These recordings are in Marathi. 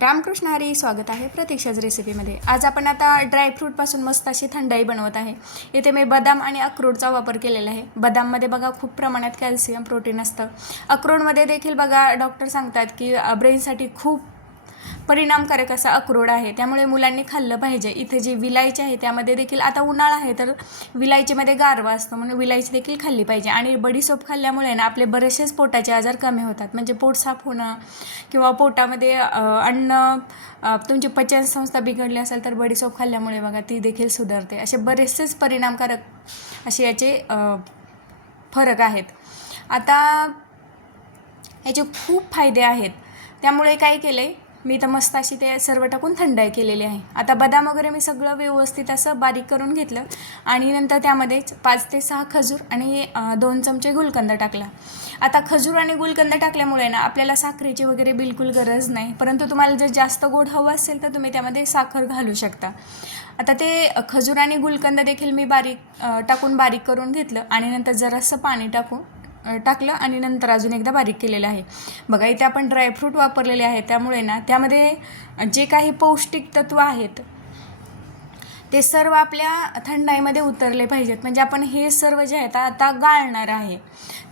रामकृष्ण हरी, स्वागत आहे प्रतीक्षाच रेसिपीमध्ये। आज आपण आता ड्रायफ्रूटपासून मस्त अशी थंडाई बनवत आहे। इथे मी बदाम आणि अक्रोडचा वापर केलेला आहे। बदाममध्ये बघा खूप प्रमाणात कॅल्शियम प्रोटीन असतं। अक्रोडमध्ये देखील बघा डॉक्टर सांगतात की ब्रेनसाठी खूप परिणामकारक असा अक्रोड आहे, त्यामुळे मुलांनी खाल्लं पाहिजे। इथे जी विलायची आहे त्यामध्ये देखील आता उन्हाळा आहे तर विलायचीमध्ये गारवा असतो, म्हणून विलायची देखील खाल्ली पाहिजे। आणि बडीशोप खाल्ल्यामुळे ना आपले बरेचसे पोटाचे आजार कमी होतात, म्हणजे पोट साफ होणं किंवा पोटामध्ये अन्न तुमची पचनसंस्था बिघडली असेल तर बडीशोप खाल्ल्यामुळे बघा ती देखील सुधारते। असे बरेचसेच परिणामकारक असे याचे फरक आहेत। आता याचे खूप फायदे आहेत, त्यामुळे काय केले मी तर मस्त अशी ते सर्व टाकून थंडाई केलेली आहे। आता बदाम वगैरे मी सगळं व्यवस्थित असं बारीक करून घेतलं आणि नंतर त्यामध्येच 5 ते 6 खजूर आणि 2 चमचे गुलकंद टाकला। आता खजूर आणि गुलकंद टाकल्यामुळे ना आपल्याला साखरेची वगैरे बिलकुल गरज नाही, परंतु तुम्हाला जर जास्त गोड हवं असेल तर तुम्ही त्यामध्ये साखर घालू शकता। आता ते खजूर आणि गुलकंद देखील मी टाकून बारीक करून घेतलं आणि नंतर जरासं पाणी टाकलं आणि नंतर अजून एकदा बारीक केलेलं आहे। बघा इथे आपण ड्रायफ्रूट वापरलेले आहे, त्यामुळे ना त्यामध्ये जे काही पौष्टिक तत्व आहेत ते सर्व आपल्या थंडाईमध्ये उतरले पाहिजेत। म्हणजे आपण हे सर्व जे आहेत आता गाळणार आहे,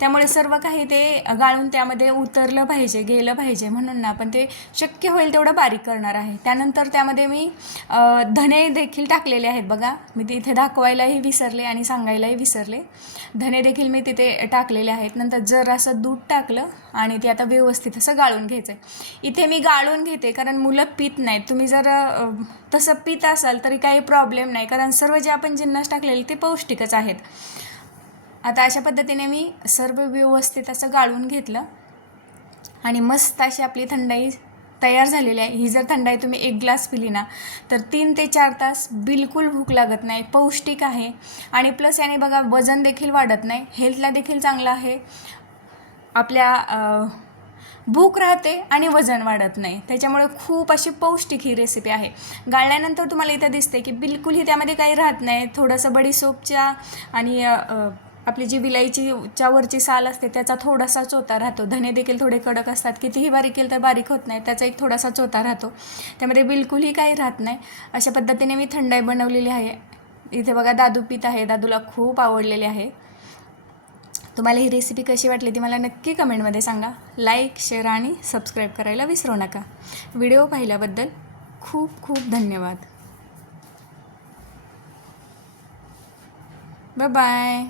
त्यामुळे सर्व काही ते गाळून त्यामध्ये उतरलं पाहिजे, गेलं पाहिजे, म्हणून ना आपण ते शक्य होईल तेवढं बारीक करणार आहे। त्यानंतर त्यामध्ये मी धने देखील टाकलेले आहेत। बघा मी ते इथे दाखवायलाही विसरले आणि सांगायलाही विसरले, धने देखील मी तिथे टाकलेले आहेत। नंतर जरासं दूध टाकलं आणि ते आता व्यवस्थित असं गाळून घ्यायचं आहे। इथे मी गाळून घेते कारण मुलं पित नाहीत, तुम्ही जर तसं पित असाल तरी काही प्रॉब्लेम नाही, कारण सर्व जे आपण जिन्नस टाकलेले ते पौष्टिकच आहेत। आता अशा पद्धतीने मी सर्व व्यवस्थित असं गाळून घेतलं आणि मस्त अशी आपली थंडाई तयार झालेली आहे। ही जर थंडाई तुम्ही 1 ग्लास पिली ना तर 3 ते 4 तास बिलकुल भूक लागत नाही, पौष्टिक आहे आणि प्लस याने बघा वजन देखील वाढत नाही, हेल्थला देखील चांगलं आहे, आपल्या भूक राहते आणि वजन वाढत नाही, त्याच्यामुळे खूप अशी पौष्टिक ही रेसिपी आहे। गाळल्यानंतर तुम्हाला इथं दिसते की बिलकुलही त्यामध्ये काही राहत नाही, थोडंसं बडीशोपच्या आणि आपली जी विलायचीच्या वरची साल असते त्याचा थोडासा चोथा राहतो। धने देखील थोडे कडक असतात, कितीही बारीक केलं तर बारीक होत नाही, त्याचा एक थोडासा चोथा राहतो, त्यामध्ये बिलकुलही काही राहत नाही। अशा पद्धतीने मी थंडाई बनवलेली आहे। इथे बघा दादू पित आहे, दादूला खूप आवडलेली आहे। तुम्हाला ही रेसिपी कशी वाटली ती मला नक्की कमेंटमध्ये सांगा। लाईक, शेअर आणि सबस्क्राईब करायला विसरू नका। व्हिडिओ पाहिल्याबद्दल खूप खूप धन्यवाद। Bye bye.